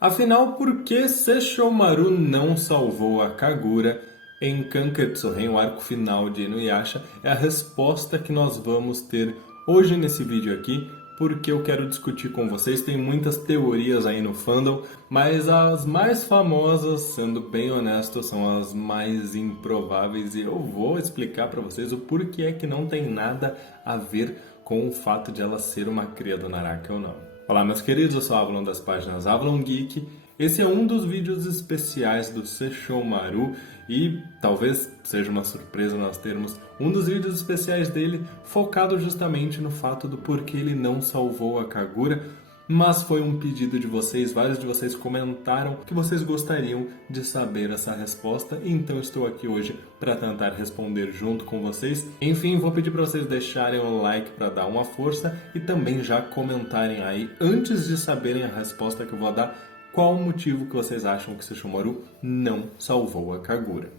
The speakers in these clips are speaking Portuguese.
Afinal, por que Sesshomaru não salvou a Kagura em Kanketsuren, o arco final de Inuyasha? É a resposta que nós vamos ter hoje nesse vídeo aqui, porque eu quero discutir com vocês. Tem muitas teorias aí no fandom, mas as mais famosas, sendo bem honesto, são as mais improváveis e eu vou explicar para vocês o porquê é que não tem nada a ver com o fato de ela ser uma cria do Naraki ou não. Olá meus queridos, eu sou o Avalon das páginas Avalon Geek. Esse é um dos vídeos especiais do Sesshomaru e talvez seja uma surpresa nós termos um dos vídeos especiais dele focado justamente no fato do porquê ele não salvou a Kagura, mas foi um pedido de vocês, vários de vocês comentaram que vocês gostariam de saber essa resposta, então estou aqui hoje para tentar responder junto com vocês. Enfim, vou pedir para vocês deixarem um like para dar uma força e também já comentarem aí, antes de saberem a resposta que eu vou dar, qual o motivo que vocês acham que Sesshomaru não salvou a Kagura.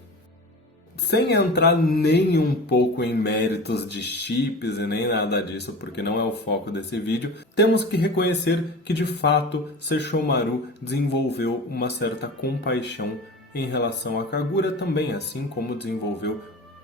Sem entrar nem um pouco em méritos de chips e nem nada disso, porque não é o foco desse vídeo, temos que reconhecer que de fato Sesshomaru desenvolveu uma certa compaixão em relação a Kagura também, assim como desenvolveu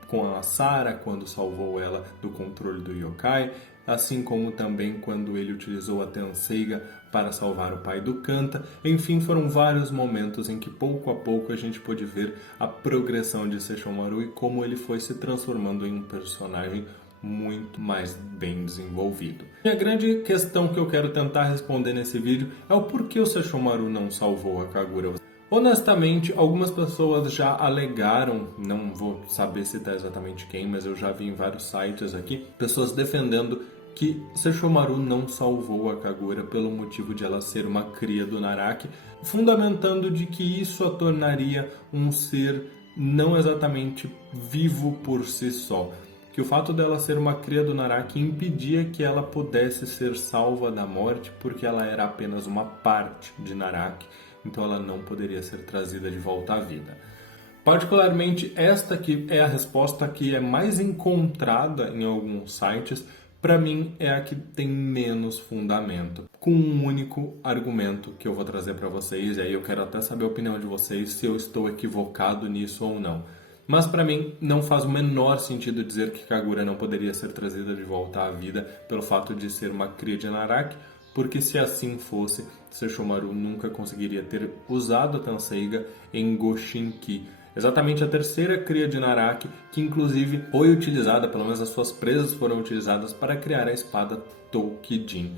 com a Sarah quando salvou ela do controle do yokai, assim como também quando ele utilizou a Tenseiga para salvar o pai do Kanta. Enfim, foram vários momentos em que pouco a pouco a gente pôde ver a progressão de Sesshomaru e como ele foi se transformando em um personagem muito mais bem desenvolvido. E a grande questão que eu quero tentar responder nesse vídeo é o porquê o Sesshomaru não salvou a Kagura. Honestamente, algumas pessoas já alegaram, não vou saber citar exatamente quem, mas eu já vi em vários sites aqui, pessoas defendendo que Sesshomaru não salvou a Kagura pelo motivo de ela ser uma cria do Naraki, fundamentando de que isso a tornaria um ser não exatamente vivo por si só. Que o fato dela ser uma cria do Naraki impedia que ela pudesse ser salva da morte porque ela era apenas uma parte de Naraki, então ela não poderia ser trazida de volta à vida. Particularmente, esta aqui é a resposta que é mais encontrada em alguns sites. Para mim, é a que tem menos fundamento, com um único argumento que eu vou trazer para vocês, e aí eu quero até saber a opinião de vocês se eu estou equivocado nisso ou não. Mas para mim, não faz o menor sentido dizer que Kagura não poderia ser trazida de volta à vida pelo fato de ser uma cria de Naraki, porque se assim fosse, Sesshomaru nunca conseguiria ter usado a Tenseiga em Goshinki, exatamente a terceira cria de Naraki, que inclusive foi utilizada, pelo menos as suas presas foram utilizadas para criar a espada Toukijin.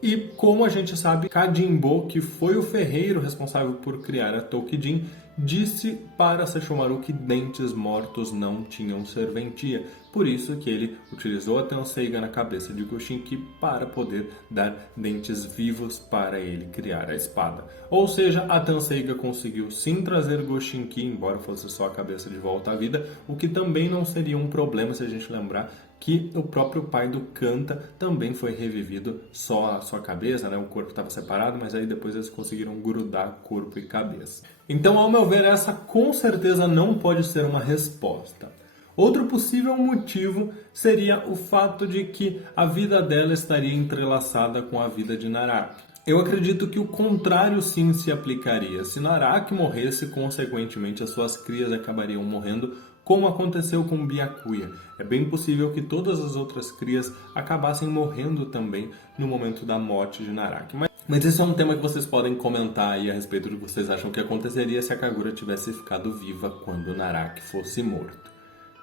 E como a gente sabe, Kajimbo, que foi o ferreiro responsável por criar a Toukijin, disse para Sesshomaru que dentes mortos não tinham serventia. Por isso que ele utilizou a Tenseiga na cabeça de Goshinki para poder dar dentes vivos para ele criar a espada. Ou seja, a Tenseiga conseguiu sim trazer Goshinki, embora fosse só a cabeça de volta à vida, o que também não seria um problema se a gente lembrar que o próprio pai do Kanta também foi revivido, só a sua cabeça, né? O corpo estava separado, mas aí depois eles conseguiram grudar corpo e cabeça. Então, ao meu ver, essa com certeza não pode ser uma resposta. Outro possível motivo seria o fato de que a vida dela estaria entrelaçada com a vida de Naraki. Eu acredito que o contrário sim se aplicaria. Se Naraki morresse, consequentemente as suas crias acabariam morrendo, como aconteceu com Byakuya. É bem possível que todas as outras crias acabassem morrendo também no momento da morte de Naraki. Mas esse é um tema que vocês podem comentar aí a respeito do que vocês acham que aconteceria se a Kagura tivesse ficado viva quando Naraki fosse morto,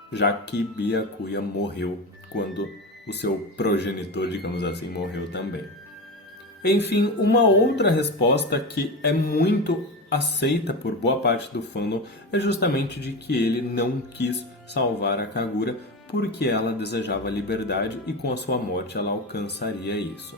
já que Byakuya morreu quando o seu progenitor, digamos assim, morreu também. Enfim, uma outra resposta que é muito aceita por boa parte do fandom é justamente de que ele não quis salvar a Kagura porque ela desejava liberdade e com a sua morte ela alcançaria isso.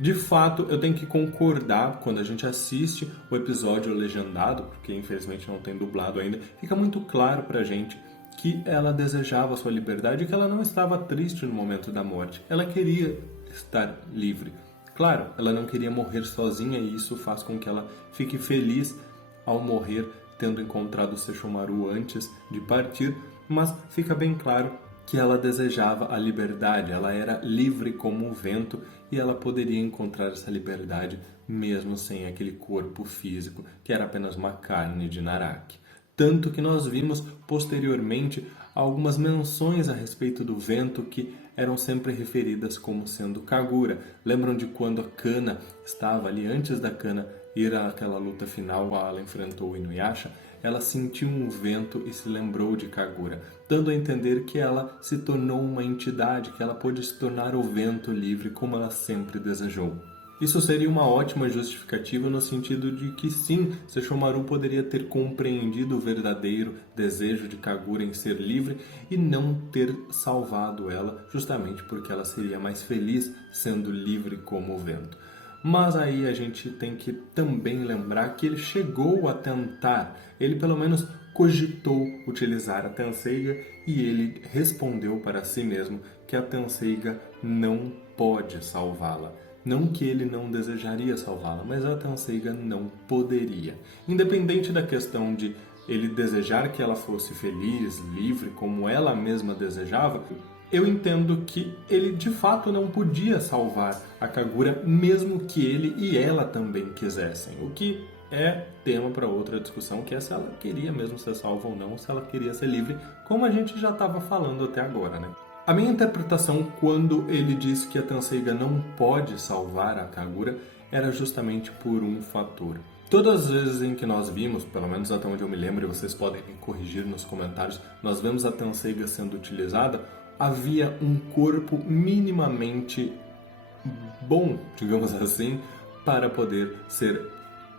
De fato, eu tenho que concordar, quando a gente assiste o episódio legendado, porque infelizmente não tem dublado ainda, fica muito claro pra gente que ela desejava a sua liberdade e que ela não estava triste no momento da morte. Ela queria estar livre. Claro, ela não queria morrer sozinha e isso faz com que ela fique feliz ao morrer, tendo encontrado Sesshomaru antes de partir, mas fica bem claro que ela desejava a liberdade, ela era livre como o vento e ela poderia encontrar essa liberdade mesmo sem aquele corpo físico que era apenas uma carne de Naraki. Tanto que nós vimos posteriormente algumas menções a respeito do vento que eram sempre referidas como sendo Kagura. Lembram de quando a Kana estava ali, antes da Kana ir àquela luta final, quando ela enfrentou o Inuyasha, ela sentiu um vento e se lembrou de Kagura, dando a entender que ela se tornou uma entidade, que ela pôde se tornar o vento livre como ela sempre desejou. Isso seria uma ótima justificativa no sentido de que sim, Sesshomaru poderia ter compreendido o verdadeiro desejo de Kagura em ser livre e não ter salvado ela, justamente porque ela seria mais feliz sendo livre como o vento. Mas aí a gente tem que também lembrar que ele chegou a tentar, ele pelo menos cogitou utilizar a Tenseiga e ele respondeu para si mesmo que a Tenseiga não pode salvá-la. Não que ele não desejaria salvá-la, mas a Tenseiga não poderia. Independente da questão de ele desejar que ela fosse feliz, livre, como ela mesma desejava, eu entendo que ele de fato não podia salvar a Kagura, mesmo que ele e ela também quisessem. O que é tema para outra discussão, que é se ela queria mesmo ser salva ou não, se ela queria ser livre, como a gente já estava falando até agora, né? A minha interpretação quando ele disse que a Tenseiga não pode salvar a Kagura era justamente por um fator. Todas as vezes em que nós vimos, pelo menos até onde eu me lembro, e vocês podem me corrigir nos comentários, nós vemos a Tenseiga sendo utilizada, havia um corpo minimamente bom, digamos assim, para poder ser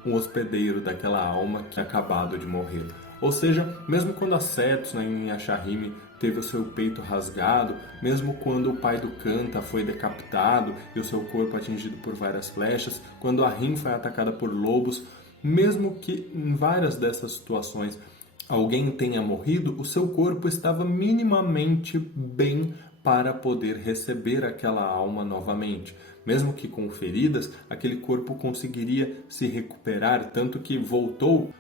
um hospedeiro daquela alma que tinha acabado de morrer. Ou seja, mesmo quando a Setsuna em Ashahime teve o seu peito rasgado, mesmo quando o pai do Kanta foi decapitado e o seu corpo atingido por várias flechas, quando a Rin foi atacada por lobos, mesmo que em várias dessas situações alguém tenha morrido, o seu corpo estava minimamente bem para poder receber aquela alma novamente. Mesmo que com feridas, aquele corpo conseguiria se recuperar, tanto que voltou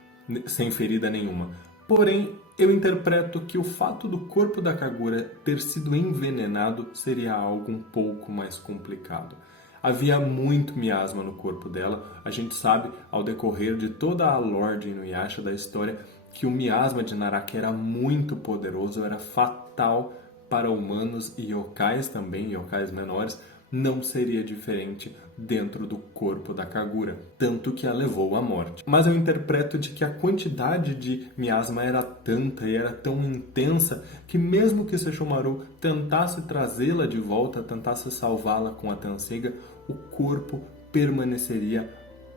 sem ferida nenhuma. Porém, eu interpreto que o fato do corpo da Kagura ter sido envenenado seria algo um pouco mais complicado. Havia muito miasma no corpo dela. A gente sabe, ao decorrer de toda a lore de Inuyasha da história, que o miasma de Naraki era muito poderoso, era fatal para humanos e yokais também, yokais menores. Não seria diferente dentro do corpo da Kagura, tanto que a levou à morte. Mas eu interpreto de que a quantidade de miasma era tanta e era tão intensa que mesmo que Sesshomaru tentasse trazê-la de volta, tentasse salvá-la com a Tenseiga, o corpo permaneceria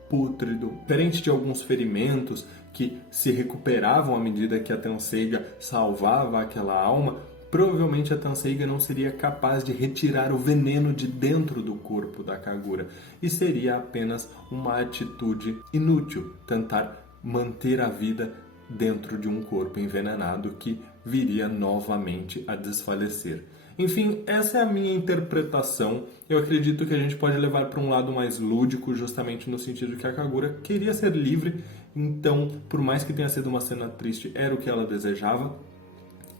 pútrido. Diferente de alguns ferimentos que se recuperavam à medida que a Tenseiga salvava aquela alma, provavelmente a Tenseiga não seria capaz de retirar o veneno de dentro do corpo da Kagura e seria apenas uma atitude inútil tentar manter a vida dentro de um corpo envenenado que viria novamente a desfalecer. Enfim, essa é a minha interpretação. Eu acredito que a gente pode levar para um lado mais lúdico, justamente no sentido que a Kagura queria ser livre, então, por mais que tenha sido uma cena triste, era o que ela desejava.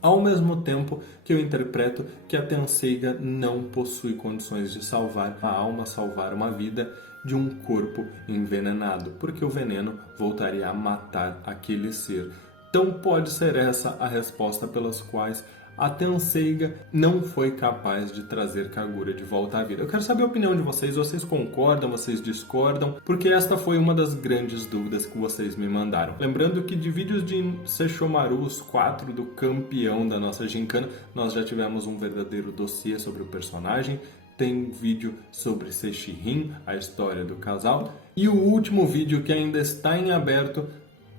Ao mesmo tempo que eu interpreto que a Tenseiga não possui condições de salvar a alma, salvar uma vida de um corpo envenenado, porque o veneno voltaria a matar aquele ser. Então pode ser essa a resposta pelas quais a Tenseiga não foi capaz de trazer Kagura de volta à vida. Eu quero saber a opinião de vocês. Vocês concordam? Vocês discordam? Porque esta foi uma das grandes dúvidas que vocês me mandaram. Lembrando que de vídeos de Sesshomaru, os 4 do campeão da nossa gincana, nós já tivemos um verdadeiro dossiê sobre o personagem. Tem vídeo sobre Sesshirin, a história do casal. E o último vídeo que ainda está em aberto,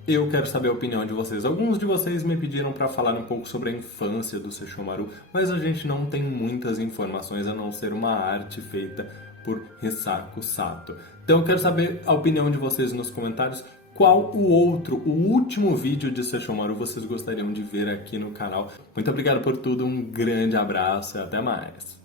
eu quero saber a opinião de vocês. Alguns de vocês me pediram para falar um pouco sobre a infância do Sesshomaru, mas a gente não tem muitas informações a não ser uma arte feita por Hisako Sato. Então eu quero saber a opinião de vocês nos comentários. Qual o último vídeo de Sesshomaru vocês gostariam de ver aqui no canal? Muito obrigado por tudo, um grande abraço e até mais!